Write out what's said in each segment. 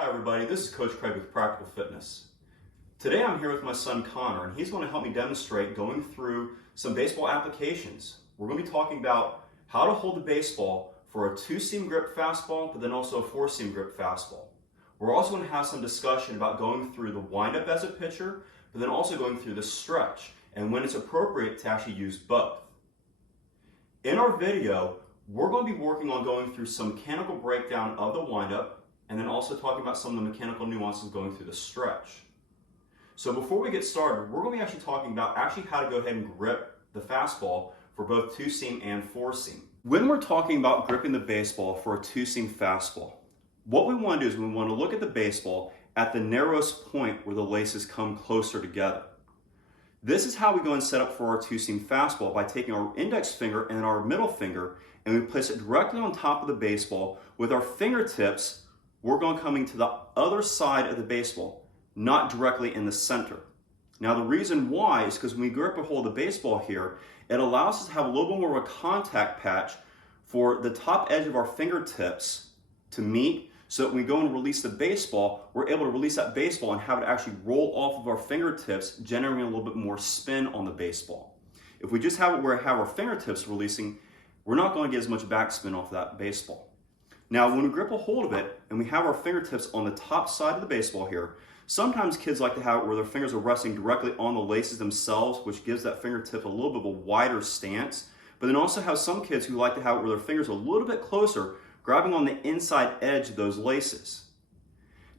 Hi everybody, this is Coach Craig with Practical Fitness. Today I'm here with my son Connor, and he's going to help me demonstrate going through some baseball applications. We're going to be talking about how to hold the baseball for a 2-seam grip fastball, but then also a 4-seam grip fastball. We're also going to have some discussion about going through the windup as a pitcher, but then also going through the stretch, and when it's appropriate to actually use both. In our video, we're going to be working on going through some mechanical breakdown of the windup, and then also talking about some of the mechanical nuances going through the stretch. So before we get started, we're going to be actually talking about how to go ahead and grip the fastball for both 2-seam and 4-seam. When we're talking about gripping the baseball for a 2-seam fastball, what we want to do is we want to look at the baseball at the narrowest point where the laces come closer together. This is how we go and set up for our 2-seam fastball by taking our index finger and our middle finger, and we place it directly on top of the baseball with our fingertips. We're going coming to the other side of the baseball, not directly in the center. Now the reason why is because when we grip and hold the baseball here, it allows us to have a little bit more of a contact patch for the top edge of our fingertips to meet, so that when we go and release the baseball, we're able to release that baseball and have it actually roll off of our fingertips, generating a little bit more spin on the baseball. If we just have it where we have our fingertips releasing, we're not going to get as much backspin off of that baseball. Now, when we grip a hold of it and we have our fingertips on the top side of the baseball here, sometimes kids like to have it where their fingers are resting directly on the laces themselves, which gives that fingertip a little bit of a wider stance. But then also have some kids who like to have it where their fingers are a little bit closer, grabbing on the inside edge of those laces.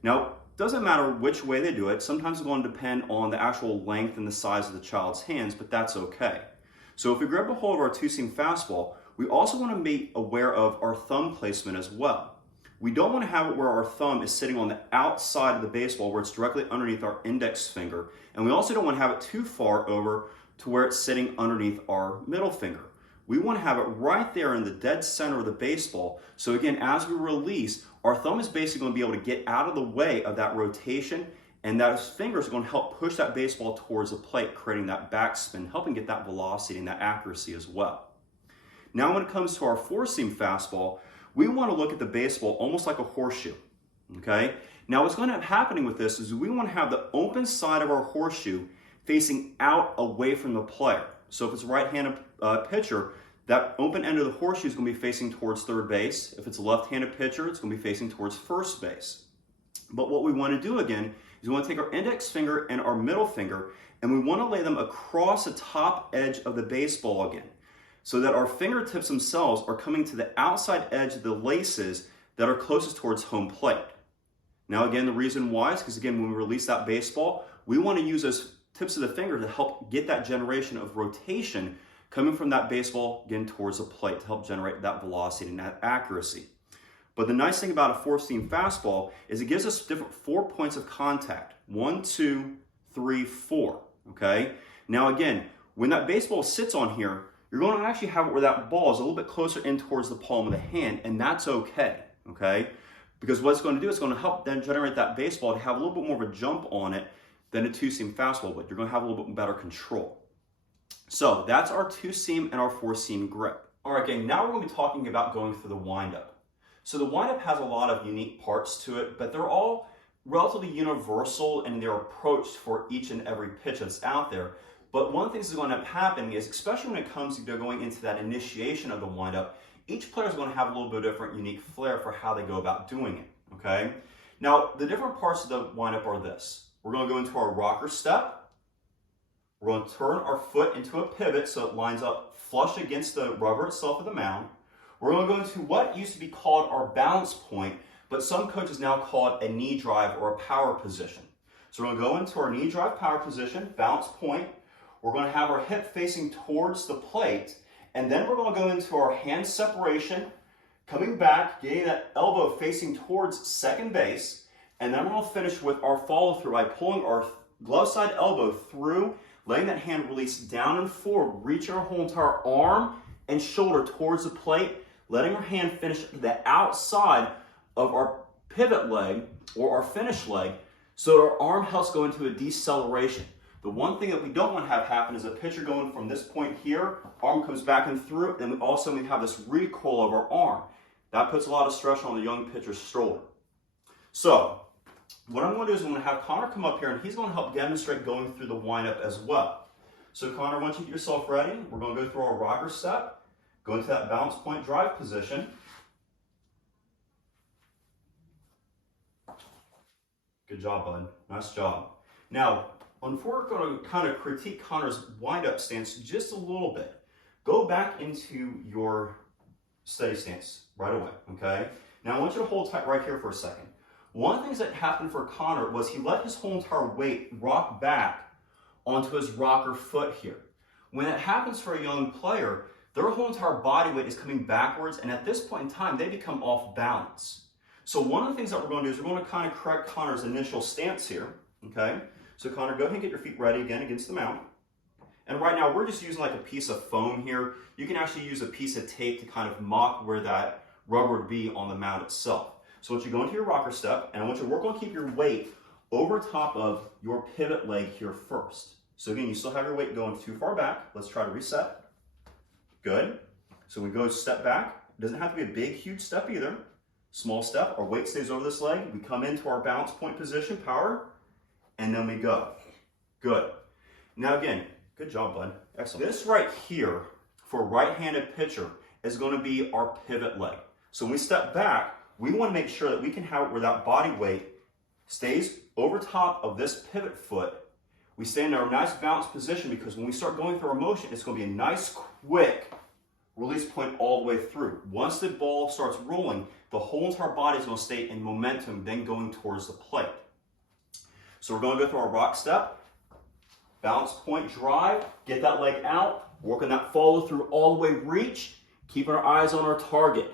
Now, it doesn't matter which way they do it. Sometimes it's going to depend on the actual length and the size of the child's hands, but that's okay. So if we grab a hold of our 2-seam fastball, we also want to be aware of our thumb placement as well. We don't want to have it where our thumb is sitting on the outside of the baseball where it's directly underneath our index finger. And we also don't want to have it too far over to where it's sitting underneath our middle finger. We want to have it right there in the dead center of the baseball. So again, as we release, our thumb is basically going to be able to get out of the way of that rotation, and those fingers are going to help push that baseball towards the plate, creating that backspin, helping get that velocity and that accuracy as well. Now when it comes to our 4-seam fastball, we want to look at the baseball almost like a horseshoe, okay? Now what's going to end up happening with this is we want to have the open side of our horseshoe facing out away from the player. So if it's a right-handed pitcher, that open end of the horseshoe is going to be facing towards third base. If it's a left-handed pitcher, it's going to be facing towards first base. But what we want to do again is we want to take our index finger and our middle finger, and we want to lay them across the top edge of the baseball again, so that our fingertips themselves are coming to the outside edge of the laces that are closest towards home plate. Now again, the reason why is because again, when we release that baseball, we want to use those tips of the finger to help get that generation of rotation coming from that baseball again towards the plate to help generate that velocity and that accuracy. But the nice thing about a 4-seam fastball is it gives us different 4 points of contact. 1, 2, 3, 4, okay? Now again, when that baseball sits on here, you're going to actually have it where that ball is a little bit closer in towards the palm of the hand, and that's okay? Because what it's going to do is going to help then generate that baseball to have a little bit more of a jump on it than a 2-seam fastball would. You're going to have a little bit better control. So that's our 2-seam and our 4-seam grip. All right, gang, now we're going to be talking about going through the windup. So the windup has a lot of unique parts to it, but they're all relatively universal in their approach for each and every pitch that's out there. But one of the things that's going to end up happening is, especially when it comes to going into that initiation of the windup, each player is going to have a little bit different unique flair for how they go about doing it, okay? Now, the different parts of the windup are this. We're going to go into our rocker step. We're going to turn our foot into a pivot so it lines up flush against the rubber itself of the mound. We're going to go into what used to be called our balance point, but some coaches now call it a knee drive or a power position. So we're going to go into our knee drive power position, balance point. We're going to have our hip facing towards the plate, and then we're going to go into our hand separation, coming back, getting that elbow facing towards second base, and then we're going to finish with our follow through by pulling our glove side elbow through, letting that hand release down and forward, reaching our whole entire arm and shoulder towards the plate, letting our hand finish to the outside of our pivot leg or our finish leg, so our arm helps go into a deceleration. The one thing that we don't want to have happen is a pitcher going from this point here, arm comes back and through, and we have this recoil of our arm. That puts a lot of stress on the young pitcher's shoulder. So what I'm going to do is I'm going to have Connor come up here and he's going to help demonstrate going through the windup as well. So Connor, once you get yourself ready, we're going to go through our rocker step, go into that balance point drive position. Good job, bud. Nice job. Now, before we're going to kind of critique Connor's wind-up stance just a little bit, go back into your steady stance right away, okay? Now, I want you to hold tight right here for a second. One of the things that happened for Connor was he let his whole entire weight rock back onto his rocker foot here. When that happens for a young player, their whole entire body weight is coming backwards, and at this point in time, they become off balance. So one of the things that we're going to do is we're going to kind of correct Connor's initial stance here, okay? So Connor, go ahead and get your feet ready again against the mount. And right now, we're just using like a piece of foam here. You can actually use a piece of tape to kind of mock where that rubber would be on the mount itself. So I want you to go into your rocker step, and I want you to work on keep your weight over top of your pivot leg here first. So again, you still have your weight going too far back. Let's try to reset. Good. So we go step back. It doesn't have to be a big, huge step either. Small step, our weight stays over this leg. We come into our balance point position, power, and then we go. Good. Now again, good job, bud. Excellent. This right here, for a right-handed pitcher, is going to be our pivot leg. So when we step back, we want to make sure that we can have it where that body weight stays over top of this pivot foot. We stay in our nice balanced position because when we start going through our motion, it's going to be a nice, quick release point all the way through. Once the ball starts rolling, the whole entire body is going to stay in momentum, then going towards the plate. So we're going to go through our rock step, balance point drive, get that leg out, work on that follow through all the way reach, keeping our eyes on our target.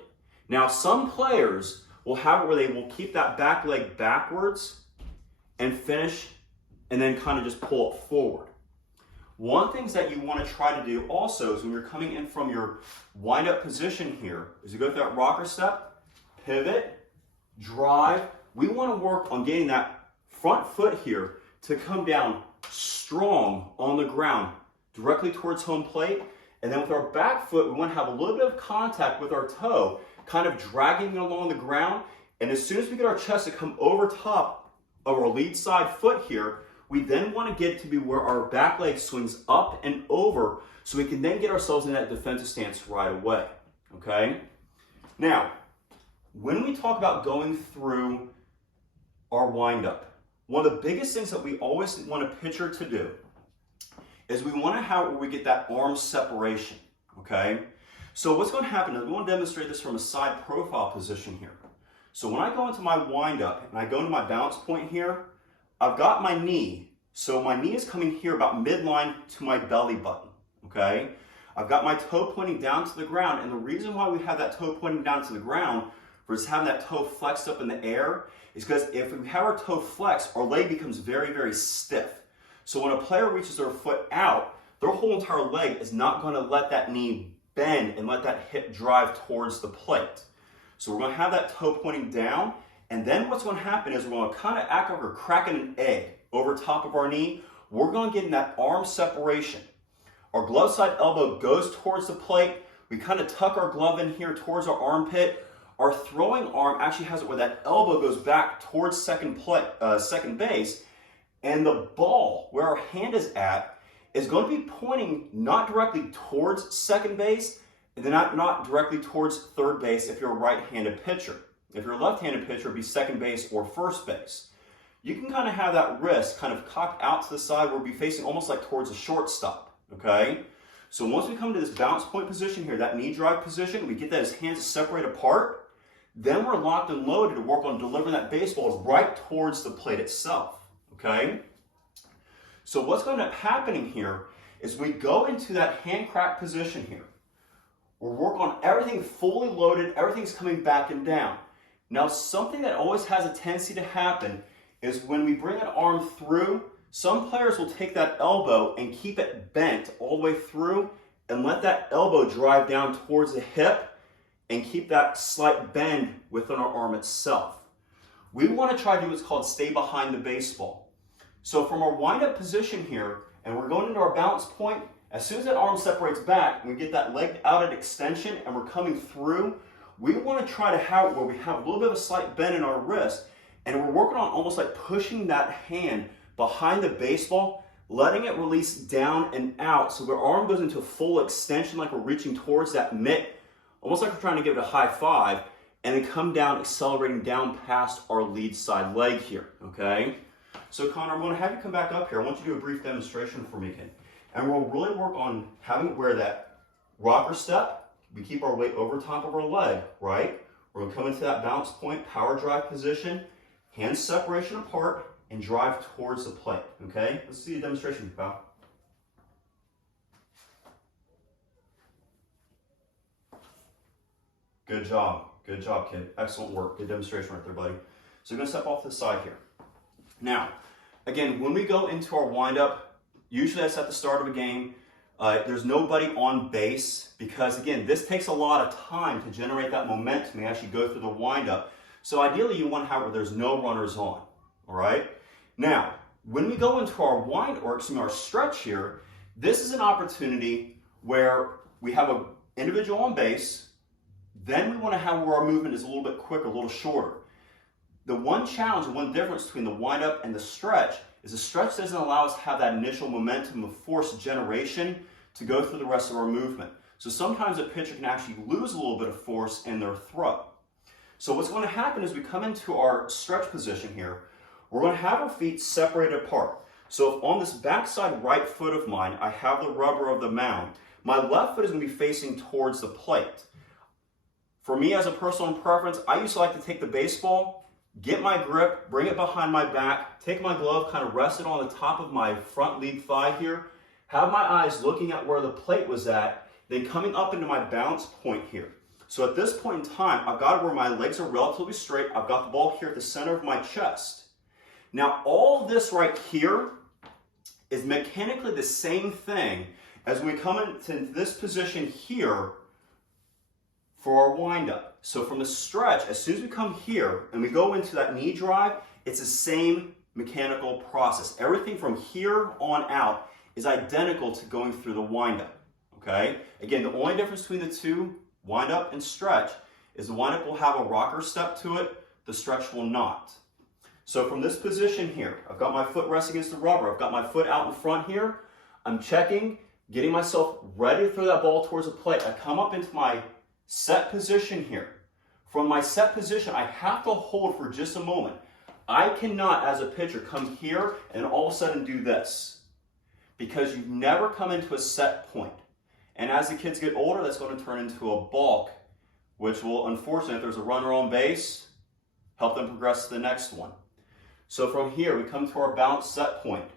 Now some players will have it where they will keep that back leg backwards and finish and then kind of just pull it forward. One thing that you want to try to do also is when you're coming in from your wind-up position here, is you go through that rocker step, pivot, drive. We want to work on getting that front foot here to come down strong on the ground, directly towards home plate. And then with our back foot, we want to have a little bit of contact with our toe, kind of dragging it along the ground. And as soon as we get our chest to come over top of our lead side foot here, we then want to get to be where our back leg swings up and over so we can then get ourselves in that defensive stance right away, okay? Now, when we talk about going through our windup, one of the biggest things that we always want a pitcher to do is we want to have where we get that arm separation, okay? So what's going to happen is we want to demonstrate this from a side profile position here. So when I go into my windup and I go into my balance point here, I've got my knee, so my knee is coming here about midline to my belly button, okay? I've got my toe pointing down to the ground, and the reason why we have that toe pointing down to the ground versus having that toe flexed up in the air is because if we have our toe flexed, our leg becomes very, very stiff. So when a player reaches their foot out, their whole entire leg is not going to let that knee bend and let that hip drive towards the plate. So we're going to have that toe pointing down, and then what's going to happen is we're going to kind of act like we're cracking an egg over top of our knee. We're going to get in that arm separation. Our glove side elbow goes towards the plate. We kind of tuck our glove in here towards our armpit. Our throwing arm actually has it where that elbow goes back towards second base. And the ball, where our hand is at, is going to be pointing not directly towards second base, and then not directly towards third base if you're a right-handed pitcher. If you're a left-handed pitcher, it'd be second base or first base. You can kind of have that wrist kind of cocked out to the side where we'll be facing almost like towards a shortstop, okay? So once we come to this balance point position here, that knee drive position, we get that as hands separate apart, then we're locked and loaded to work on delivering that baseball right towards the plate itself, okay? So what's going to end up happening here is we go into that hand crack position here. We'll work on everything fully loaded, everything's coming back and down. Now, something that always has a tendency to happen is when we bring an arm through, some players will take that elbow and keep it bent all the way through and let that elbow drive down towards the hip and keep that slight bend within our arm itself. We want to try to do what's called stay behind the baseball. So from our wind-up position here, and we're going into our balance point, as soon as that arm separates back, we get that leg out at extension and we're coming through, we want to try to have it where we have a little bit of a slight bend in our wrist, And we're working on almost like pushing that hand behind the baseball, letting it release down and out so our arm goes into full extension like we're reaching towards that mitt, almost like we're trying to give it a high five, and then come down, accelerating down past our lead side leg here, okay? So Connor, I'm gonna have you come back up here. I want you to do a brief demonstration for me again. And we'll really work on having it where that rocker step, we keep our weight over top of our leg, right? We're gonna come into that balance point, power drive position, hands separation apart, and drive towards the plate, okay? Let's see a demonstration, pal. Good job, kid. Excellent work, good demonstration right there, buddy. So you're gonna step off to the side here. Now, again, when we go into our windup, usually that's at the start of a game. There's nobody on base because, again, this takes a lot of time to generate that momentum and actually go through the windup. So ideally, you want to have where there's no runners on, all right? Now, when we go into our stretch here, this is an opportunity where we have an individual on base, then we want to have where our movement is a little bit quicker, a little shorter. The one challenge and one difference between the windup and the stretch is the stretch doesn't allow us to have that initial momentum of force generation to go through the rest of our movement. So sometimes a pitcher can actually lose a little bit of force in their throw. So what's going to happen is we come into our stretch position here. We're going to have our feet separated apart. So if on this backside right foot of mine, I have the rubber of the mound, my left foot is going to be facing towards the plate. For me, as a personal preference, I used to like to take the baseball, get my grip, bring it behind my back, take my glove, kind of rest it on the top of my front lead thigh here, have my eyes looking at where the plate was at, then coming up into my balance point here. So at this point in time, I've got where my legs are relatively straight. I've got the ball here at the center of my chest. Now, all this right here is mechanically the same thing as when we come into this position here for our windup. So from the stretch, as soon as we come here and we go into that knee drive, it's the same mechanical process. Everything from here on out is identical to going through the windup, okay? Again, the only difference between the two, windup and stretch, is the windup will have a rocker step to it, the stretch will not. So from this position here, I've got my foot resting against the rubber, I've got my foot out in front here, I'm checking, getting myself ready to throw that ball towards the plate. I come up into my set position here. From my set position, I have to hold for just a moment. I cannot, as a pitcher, come here and all of a sudden do this because you've never come into a set point. And as the kids get older, that's going to turn into a balk, which will, unfortunately, if there's a runner on base, help them progress to the next one. So from here, we come to our balance set point.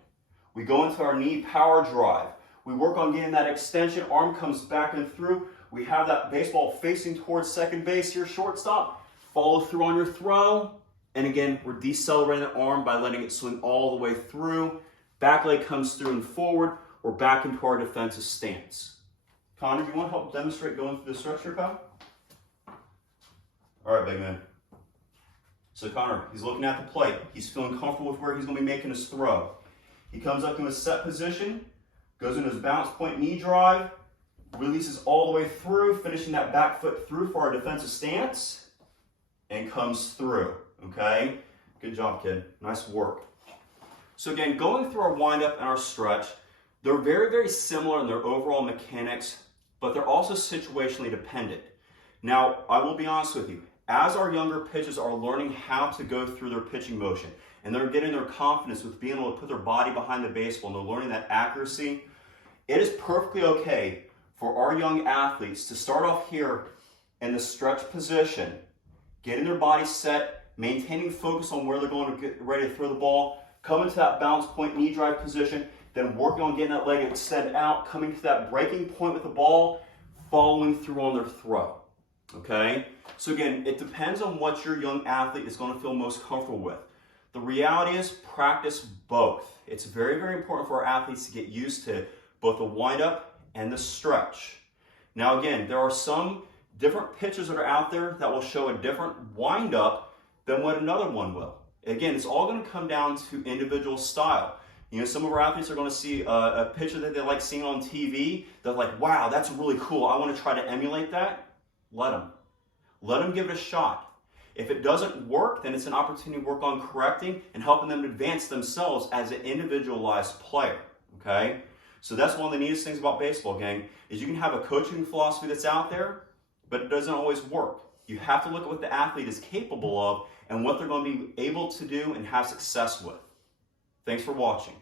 We go into our knee power drive. We work on getting that extension. Arm comes back and through. We have that baseball facing towards second base here, shortstop. Follow through on your throw. And again, we're decelerating the arm by letting it swing all the way through. Back leg comes through and forward. We're back into our defensive stance. Connor, do you want to help demonstrate going through the stretch here, pal? All right, big man. So Connor, he's looking at the plate. He's feeling comfortable with where he's going to be making his throw. He comes up to his set position, goes into his balance point knee drive, releases all the way through, finishing that back foot through for our defensive stance, and comes through, okay? Good job, kid. Nice work. So again, going through our windup and our stretch, they're very, very similar in their overall mechanics, but they're also situationally dependent. Now, I will be honest with you. As our younger pitchers are learning how to go through their pitching motion, and they're getting their confidence with being able to put their body behind the baseball, and they're learning that accuracy, it is perfectly okay for our young athletes to start off here in the stretch position, getting their body set, maintaining focus on where they're going to get ready to throw the ball, come into that balance point knee drive position, then working on getting that leg extended out, coming to that breaking point with the ball, following through on their throw, okay? So again, it depends on what your young athlete is going to feel most comfortable with. The reality is practice both. It's very, very important for our athletes to get used to both the windup and the stretch. Now again, there are some different pitches that are out there that will show a different windup than what another one will. Again, it's all going to come down to individual style. You know, some of our athletes are going to see a picture that they like seeing on TV. They're like, wow, that's really cool. I want to try to emulate that. Let them give it a shot. If it doesn't work, then it's an opportunity to work on correcting and helping them advance themselves as an individualized player, okay? So that's one of the neatest things about baseball, gang, is you can have a coaching philosophy that's out there, but it doesn't always work. You have to look at what the athlete is capable of and what they're going to be able to do and have success with. Thanks for watching.